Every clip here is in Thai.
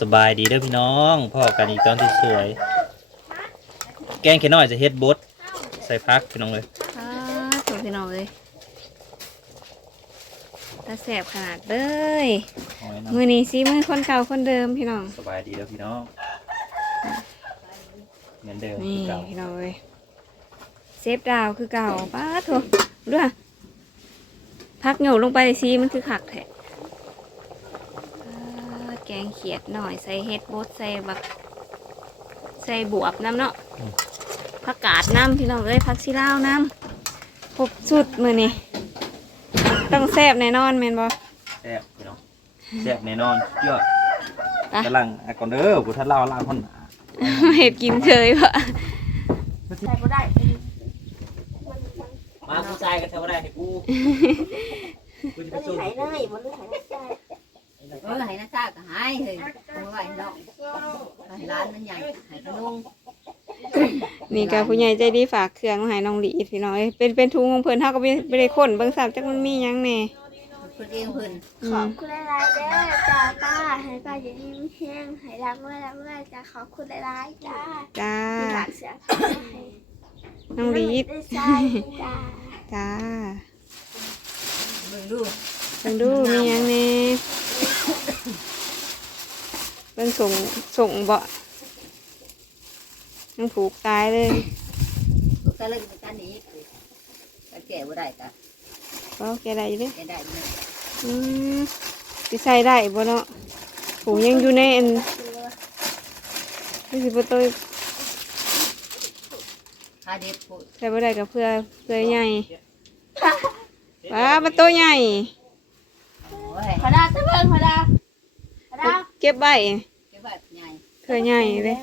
สบายดีเด้อพี่น้องพ่อกันอีกตอนที่สวย แกงเขียวน้อยจะเฮ็ดบดใส่พักพี่น้องเลยอ้าถูกพี่น้องเลยตาแสบขนาดเลยเอาไว้มือนี้ซีมือคนเก่าคนเดิมพี่น้อง สบายดีเด้อพี่น้องเหมือนเดิมนี่คือเก่าพี่น้องเลยเซฟดาวคือเก่าป้าโถด้วยพักโยกลงไปซีมันคือขักแท้อ่าแก งเขียดหน่อยใส่เห็ดบดใส่บักใส่บวบน้ำเนาะผักกาดน้ำพี่น้องเอ้ยผักชีลาวน้ำครบสุดมือนี้ต้องแซ่บแน่นอนแมนบอแซ่บพี่น้องแซ่บแน่นอนสุดยอดไปกำลังอะก่อนเด้อกูท่านเล่าล่างคนหนาเห็ดกินเฉยปะใส่บ่ได้มากูใจกันเท่าไรให้กูกูจะไปมันสู้หายเลยมันหายใจ เออให้นักซ่าก็หายเฮ้ยเอาไว้น้องให้ร้านมันใหญ่ให้ขนุ่งนี่ก็ผู้ใหญ่ใจดีฝากเครื่องมาให้น้องหลีพี่น้องเอ้ยเป็นเป็นทุงของเพิ่นเท่ากับไม่ได้คนเบิ่งสับจักมันมีหยังแหน่เพิ่นเองเพิ่นอืขอมบคุณหลายๆเด้อจ้าป้าให้ป้าอยู่นิ่มแห้งให้รักเมื่อรักเมื่อจ้าขอบคุณหลายๆจ้าจ้าที่หลักเสียให้น้องหลีได้ใจจ้าจ้าเบิ่งดูเบิ่งดูมีหยังแหน่ เบิ่งส่งส่งบ่ยังผูกตายเลยลูกตาเล่นกันกันนี้ก็แก่บ่ได้ก็ก็แกได้อยู่เด้แก่ได้เนี่ยอืมสิใส่ได้บ่เนาะผูกยังอยู่ในอันนี่สิบ่ตัวถ้าเด็กพูดใส่บ่ได้ก็เพื่อเพื่อใหญ่ว้ามันตัวใหญ่โอ้ ยขอดาตะเบิ่งขอดาขอดาเก็บไว้เก็บไว้ใหญ่เพื่อใหญ่เลย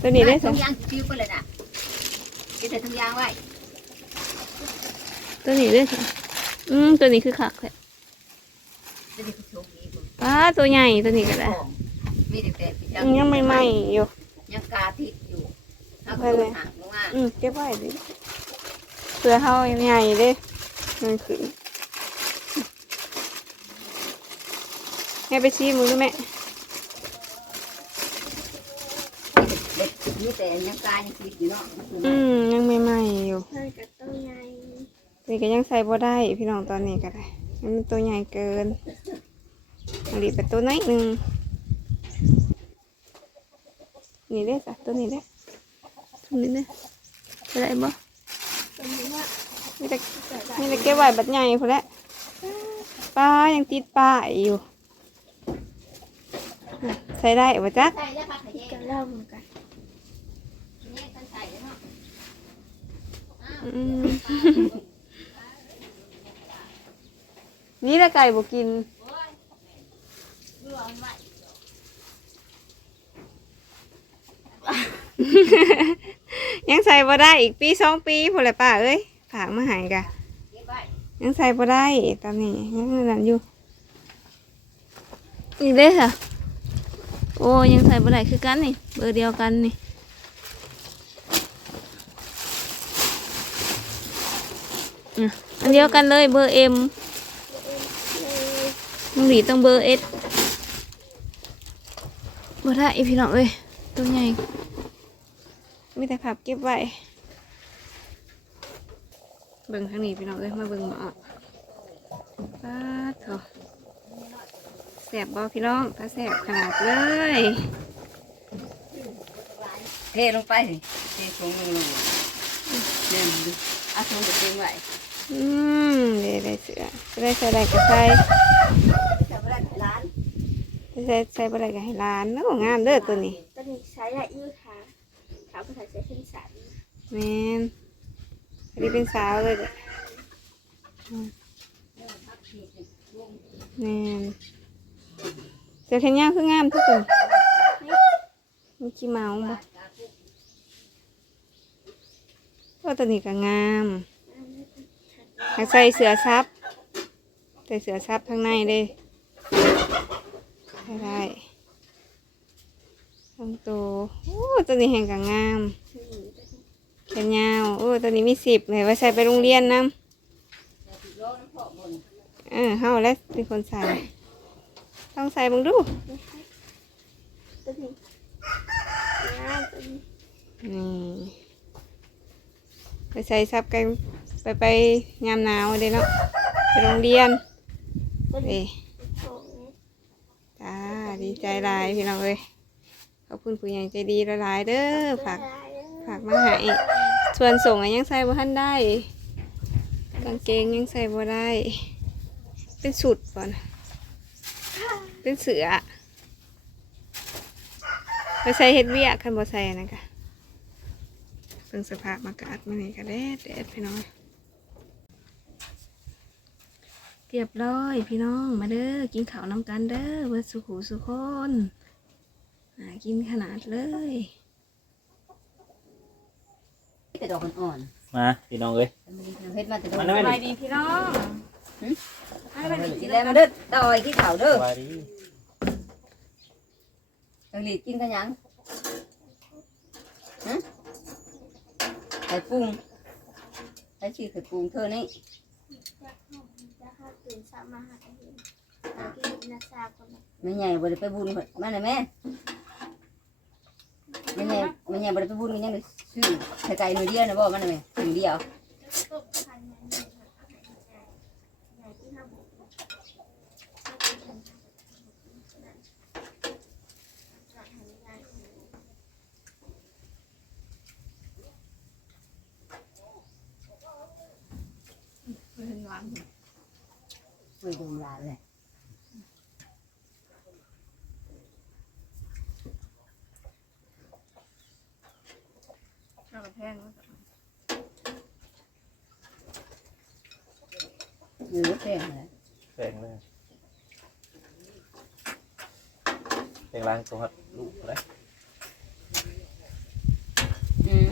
ตัวนี้ได้ทุสิกอย่างคิวไปเลยน่ะเก็บใส่ทุกอย่างไว้ตัวนี้ได้สิอืมตัวนี้คือขักแหละจะได้ทุกนี้บ่ว้าตัวใหญ่ตัวนี้ก็ได้ของมีแต่แต่พี่จัอืมยังใหม่ๆอยู่ยังกาทิดอยู่ถ้าก็ดูหางลงมาอืมเก็บไว้ดิเพื่อเฮาใหญ่เด้มันขึ้น แม่ไปชี้มือดูแม่เด็กมีแต่ยังกายังทิดอยู่เนาะอืมยังใหม่ๆอยู่เพิ่นกับต้นใหญ่นี่ก็ยังใส่บ่ได้ พี่น้องตอนนี้ก็ได้มันตัวใหญ่เกินอันนี้เป็นตัวน้อยหนึ่งนี่เด้จ้ะตัวนี้เด้ตัวนี้เด้ไปได้บ่ต้นนี้ว่ามีแต่มีแต่เก็บไว้บัดใหญ่พอแล้วป้ายังติดป้ายอยู่ ใส่ได้บ่จ๊ะใส่แล้วพักให้แห้จะงเริ่มกันแห้งกันใส่แล้วเนาะอืมนี่ละไก่บ่กินยังใส่บ่ได้อีกปีสองปีพอแหละป้าเอ้ยฝากมาใหายกะเก็บไว้ยังใส่บ่ได้ตอนนี้ยังนั่นอยู่นี่เด้อค่ะ โอ้ยังใส่บ่ได้คือกันนี่ เบอร์เดียวกันนี่อันเดียวกันเลยเบอร์เอ็มน้องหลีต้องเบอร์เอสบ่ได้อีพี่น้องเอ้ยตัวใหญ่มีแต่ผับเก็บไว้เบิ่งทางนี้พี่น้องเอ้ยมาเบิ่งมาออกป้าเถอะ แสบบ่พี่น้องถ้าแสบขนาดเลยเทลงไปสิเทลงลงลงเดินดูเอาถุงกับเต็มไว้อืมเดี๋ยวได้เสือจะได้ใส่ได้ก็ใส่จะไปได้ร้านใส่ใส่บ่ได้ก็ให้หลานโอ้งามเด้อตัวนี้ต้นนี้ใช้ละยืดขาขาภาษาใช้ขึ้นสันแมนอันนี้เป็นสาวเลยเด้ออืมแมนเสือแขนยาวคืองามทุกคนมีขี้เมาบ่ก็ตัวนี้ก็งามให้ใส่เสือซับใส่เสือซับข้างในเลยได้ได้ทั้งตัวโอ้ตัวนี้แห่งกับงามแขนยาวโอ้ตอนนี้มีสิบเลยไว้ใส่ไปโรงเรียนนำเออเฮาแล้วเป็นคนใส่ ต้องใส่เบังดูตัวนี้นะตัวนี้นี่ไปใส่ซับกันไปไปยามหนาวเด้เนาะไปโรงเรียนตัวเอ้นี้โถนี้จ้าดีใจหลายพี่น้องเอ้ยขอบคุณผู้ใหญ่ใจดีหลายๆเด้อฝากฝากมาให้ส่วนส่งอะยังใส่บ่ทันได้ กางเกงยังใส่บ่ได้ เป็นสุดก่อน เป็นเสือไปใส่เฮ็ดเวียกคันบ่ใส่อันนั่นกะเพิ่งสภาพอากาศมื้อนี้ก็แดดแดดพี่น้องเรียบร้อยพี่น้องมาเด้อกินข้าวน้ำกันเด้อเบิดสุขูสุคนหากินขนาดเลยแต่ดอกอ่อนมาพี่น้องเอ้ยๆมันเฮ็ดมาแต่ดอก มันสไม่บายดีพี่น้อง ให้มันกินแล้วมาเด้อดอยที่เขาเด้อสวัสดีตังหลีกินกันยังฮะไข่ปรุงไข่ชีไข่ปรุงเธอนี่จะเข้าตื่นสามาหาเห็นเอากินนาซาคนละแม่ใหญ่บ่ได้ไปบุญเพิ่นมาหน่อยแม่แม่ใหญ่แม่ใหญ่บ่ได้ไปบุญกันยังได้ซื้อไข่ไก่หน่อยเดียวนะบ่มาหน่อยแม่หนึ่งเดียว ตกคันใหญ่ใหญ่ที่ห้าหก เป็นหวาน ไปดูหลานเลยข้าวแพงอยู่แค่ไหนแปลงเลยแปลงล้างตัวครับลูกเลยอืม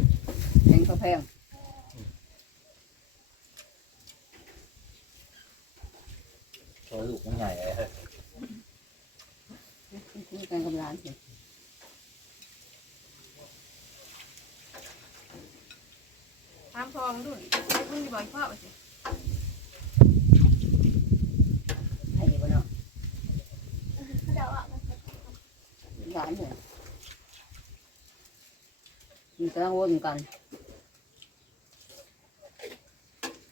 แพงก็แพง ตัวลูกมันใหญ่เลยเฮ้ยกินกันกับหลานสิทำทองด้วยไอ้คุณที่บอกพ่อไปสิให้ดีบ่เนาะเดี๋ยวอะมันหลานเนี่ยมันกำลังวนกัน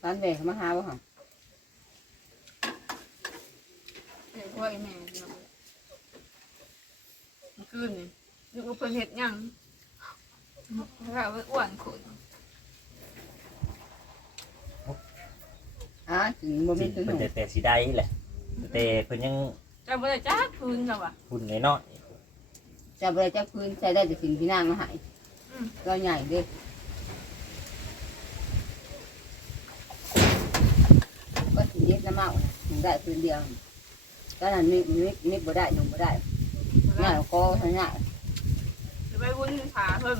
ร้านแบกมาหาบ่ฮะเดี๋ย วพ่อไอ้แม่พี่น้องเมื่อคืนนี่นึกว่าเพิ่นเฮ็ดหยังแล้วก็อ้วนขุนอ่าถึงบ่มีตัวหเพิ่นูแต่แต่สีได้แหละแต่เพิ่นยังจำบ่ได้จักคืนแล้วว่ะ หุ่นน้อยจะบ่ได้จักพื้นใช้ได้แต่สิ่งที่นางมาใหายอืมก็ใหญ่เด้ก็สิเย็ดน้ำเมาถึงได้พื้นเดียว ก็นั่นนี่นี่นี่บ่ได้หนุ่มบ่ได้ง่ายกว่าก็ทั้งง่ายจะไปวุ้นขาเพิ่ม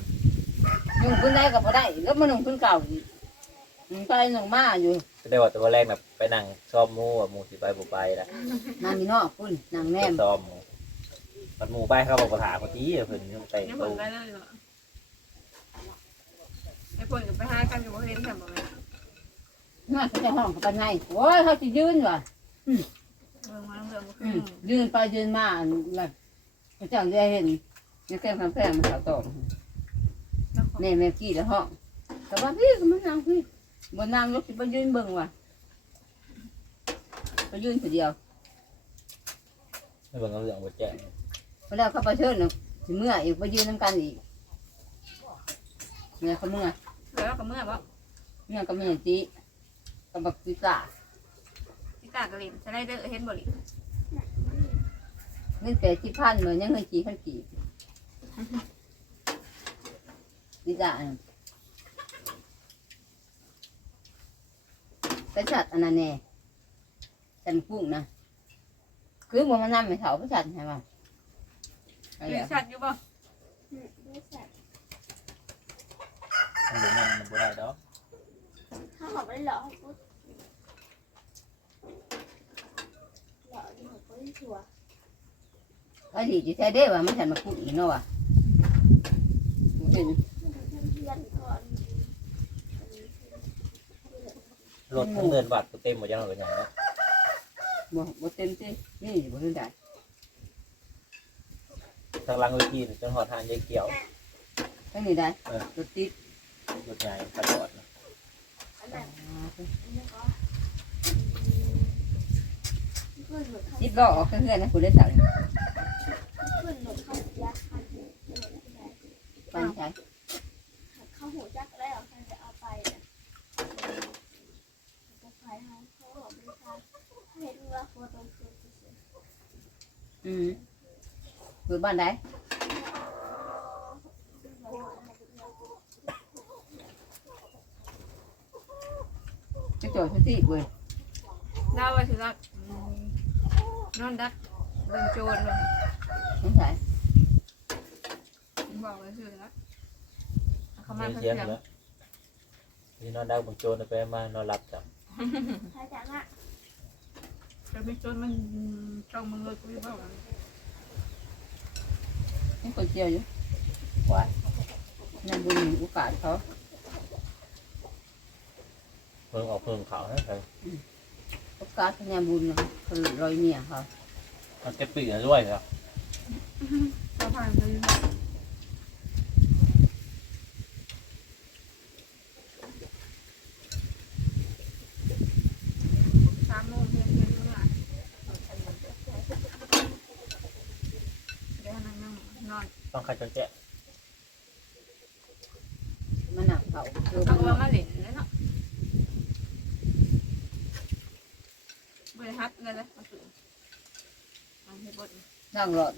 หนุ่มพื้นได้ก็บ่ได้แล้วมันหนุ่มพื้นเก่าอีกหนุ่มไปหนุ่มมาอยู่ๆก็ได้ว่าตัวแรกน่ะไปนั่งซ้อมหมูอะหมูสิไปบ่ไปละนางมีนอกพุ่นนางแนมซ้อมหมูมันหมูไปเขาบอกปัญหาพอดีเพิ่นยังแต่งนี่ตัเพิ่นวไปเลยเหรอไอ้เพิ่นก็ไปหากันอยู่บ่เห็นแม่บ่แม่น่าเขาจะห้องเขาไปไงโอ้ยเขาจะยืนว่ะ เบิ่งมาเรื่องบ่อืคืมอยืนไปยืนมาแบบพระเจ้าได้เห็นยังแก้มคำแพงมันเขาตอกแล้วขอแม่แม่กี้แล้วห้องแต่ว่าพี่ก็มันนางพี่บนนางยกสิไปยืนเบิ่งว่ะไปยืนคนเดียวไม่เบิ่งเอาเรื่องบ่แจ้งพอแล้วเขาไปเชิญน่ะสิเมื่ออีกไปยืนน้ำกันอีกเมื่อเขาเมื่อแล้วก็เมื่อบ่เมื่อก็ไม่เห็นจีกับบักติตา สิตากระเล่นจะได้เด้อเห็นบ่ลิเงินแต่ที่พันเหมือนยังเงินจีพันกี่ติตาน่ะไปจัดอันนั้นแน่จันกุ้งนะคือมันมานั่งไม่เถาไปจัดใช่ไหมอะไรมีอะชัดอยู่บ่ไม่ใส่มันบ่แม่นมันบ่ได้ดอกถ้าหอมไม่หล่อปุ๊บหล่อ ที่หัวปุ๊บชัวร์ก็ดีจีแท้เด้ว่ามันฉันมาพูดอีกเนาะว่ะเห็นเพื่อนก่อนรถทั้งเงินวัดก็เต็มหมดยังเลยอย่างเนาะบ่บ่เต็มที่นี่บ่ได้ได้ทางหลังเวทีนี่จนหอดทางยายเกี่ยวทั้งนี้ได้เออรถติดรถใหญ่กระโดดนะ อันนั้นอันนี้ก็ สิบล้อออกเพื่อนนะคุณได้สั่งขึ้นหนุนเขายักษ์คันหนุนได้ปันใช้เขาหูจักแล้วใครจะเอาไปเนี่ยจะไปให้เขาบอกไม่ใช่เห็นว่าโฟโต้คืออืมอยู่บ้านไหนจะจอดทุกที่เว้ยเล่าว่าสิรัก นอนดักเบิ่งโจรเลยสงสัยบอกเลยสิรักเขามีมาเพื่เสียงอนแล้วนี่นอนดักบังโจรไปมานอนหลับจับใครจะละจะไม่โจรมันจ้องมึงเลยกูจะบอกว่านี่คนเที่ยวอยู่ว่านั่นบุญมีโอกาสเขาเพิ่งออกเพิ่งเขาให้ใคร โอกาสงานบุญนะคือรอยเมียเขามันแกปีกด้วยครับเราผ่านไปอยู่สามโมงเที่ยงเที่ยงเมื่อไหร่เดี๋ยวนั่งนั่งนอนต้องใครจนแจ๊ะ มาหนักเขาเออ เอาตัวมาเล่นเลยเนาะบริฮัทเลยเลยมาถึงมันให้บด ล่างหลอน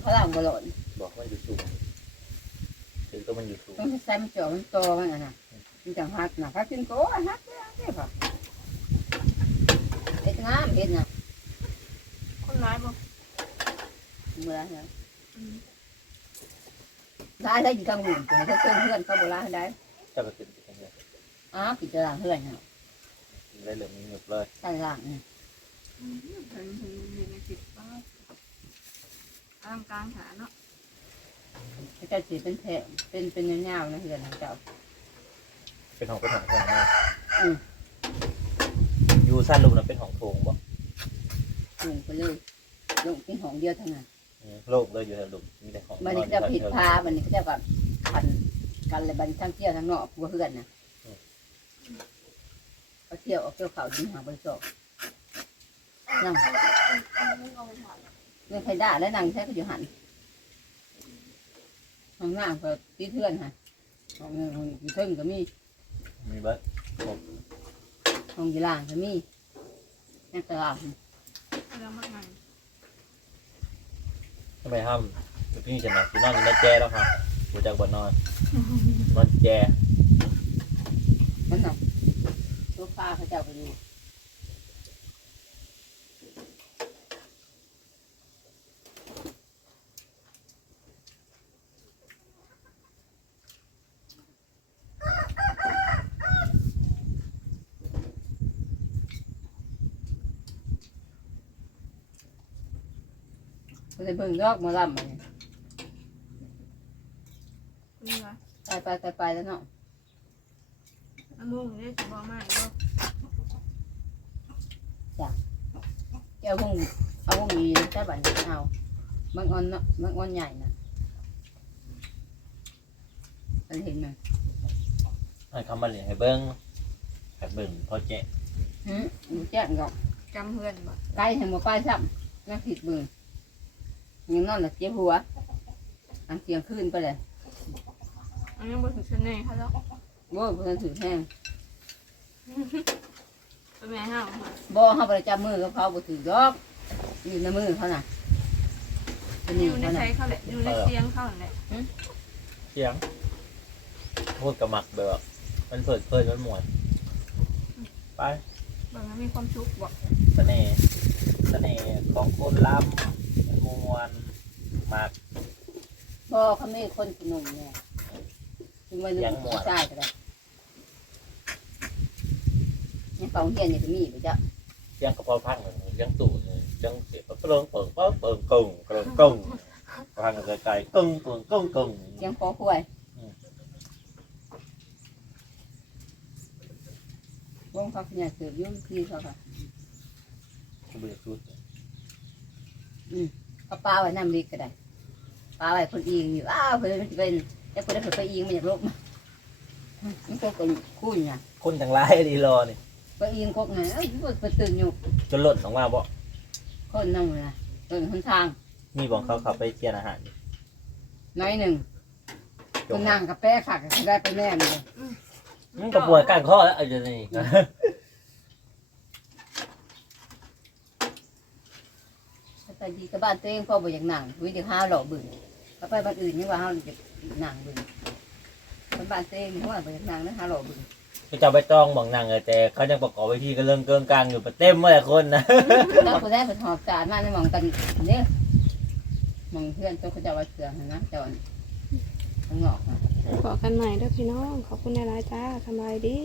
เขาล่างก็หลอนบอกว่าอยู่สูงถือก็มันอยู่สูงต้องใช้มันจ่อมันโตมันอะนะมันจังฮักนะฮักกินโก้ฮักเนี่ยเนี่ยค่ะเอ็ดงามเอ็ดนะคนร้ายบ่เมื่อไรได้ได้อยู่ทางบุญถ้าเพื่อนเพื่อนเขาโบราณได้เจ้าก็ขึ้นไปทางนี้อ้าวกิจการเพื่อนนะได้เหลืองมีหยุดเลยใต้ล่างนี่ถึงถึงมีในจิ ตป้าอลังการขาเนาะเขาจะสีเป็นแผงเป็นเป็นเงาๆนะเพื่อนของเจ้าเป็นของเป็นของทองมากอืมอยู่สั้นลูกนะเป็นของโถงบอกลงไปเลยลงเป็นของเดียวเท่านั้นโลกเลยอยู่แถวลูกมีแต่ของบันนี้ก็จะผิดพาบันนี้ก็จะแบบพันกันเลยบันนี้ทั้งเที่ยวทั้งนอกพัวเพื่อนนะเขาเที่ยวออกเที่ยวเขาถึงหาบริษัทนั่งอันนี้งงถาม เรื่องใครด่าแล้วนั่งใช้ก็อยู่หันห้องน้ำก็ตีเพื่อนฮะห้องห้องอยู่เทึ่งก็มีมีเบิร์ดห้องยีล่างก็มีนักตลาดเรื่องมากมายทำไมห้ามพี่จะนอนคือนอนอยู่ในแจแล้วครับกูจากบนนอน นอนแจนั่นน่ะโซฟาเขาเจ้าไปดู ก็เลยเบิ่งดอกหมาลำมาเนี่ยนี่วะตายไปตายไปแล้วเนาะอันมุ่งเนี่ยจะบอกมากก็แกเอาวงเอาวงนี้ใช่บันเอาบางออนเนาะบางออนใหญ่น่ะมันเห็นไหมให้เขามาเลี้ยงให้เบิ้งให้เบิ้งพอแจหืมอยู่แจ้งก็จำเพื่อนบ่ไกลถึงมาป้ายซ้ำนักผิดเบิ่ง ยังนอนหลับเจ็บหัว อันเสียงขึ้นไปเลยอันนี้บ่ถึงชนแน่เขาแล้วโว้ยเพิ่นถือแห้งเป็นแม่ห้าวบ่เขาประจำมือกับเขาบ่ถือดอกอยู่ในมือเขาน่ะตัวอนี้ยู่ในเขาใจน่ะเขาแหละอยู่ในเสียงเขาแหละเสียงพูดกับหมักแบบว่ามันเปิดเปิดมันหมวนไปบางมีความชุกบ่เสน่ห์เสน่ห์ของคนล้ำ มันมวนหมักบ่เขาไม่คนขนมเนี่ยถึงวัยรุ่นผู้ชายก็ได้ยังเป่าเฮียนอยู่ก็มีบ่จ๊ะเสียงกระเพาะพังเลยเสียงตู่เลยเสียงเสียงเปิงเปิงเปิงเปิงกึ่งกึ่งกึ่งพังไกลๆกึ่งกึ่งกึ่งกึ่งเสียงคอควายวงเขาเนี่ยเสือยุ่งคือเขาค่ะ เบื่อชุด เขาปลาไว้น้ำเล็กก็ได้ปลาไว้คนอิงอยู่อ้าวเพิ่นมันสิเป็นแต่เพิ่นได้เพิ่นไปอิงมันอยากลบมันก็เป็นคู่เนี่ยคนทั้งหลายดีรอนี่ไปอิงกกไงเอ้ยเพิ่นเพิ่นตื่นอยู่จนหล่นออกมาบ่คนนั่งเลยนะตื่นหนทางมีบอกเขาเขาไปเทียนอาหารน้อยหนึ่งจคงนนั่งกับแป้ขักก็ได้ไปแน่เลยมันก็ปวดก้านคอแล้วเอาอยู่นี่ ไปดีกับบ้านตัวเองพ่อบ่อยากนั่งวิธีห้าหล่อบึ้งก็ไปบ้านอื่นนี่ว่าห้าจะนั่งบึ้งคนบ้านตัวเองนี่ว่าบ่อยากนั่งนะห้าหล่อบึ้งก็จะไปต้องบังนังเลยแต่เขายังประกอบไปที่ก็เรื่องเกินกลางอยู่ประเต็มเมื่อไหร่คนนะแล้วคนได้ผลหอบจานมาในหมองกันเนี่ยหมองเพื่อนตัวเขาจะว่าเสือนะเจ้าข้างนอกนะบอกกันใหม่เด้อพี่น้องขอบคุณในรายๆจ้าสบายดี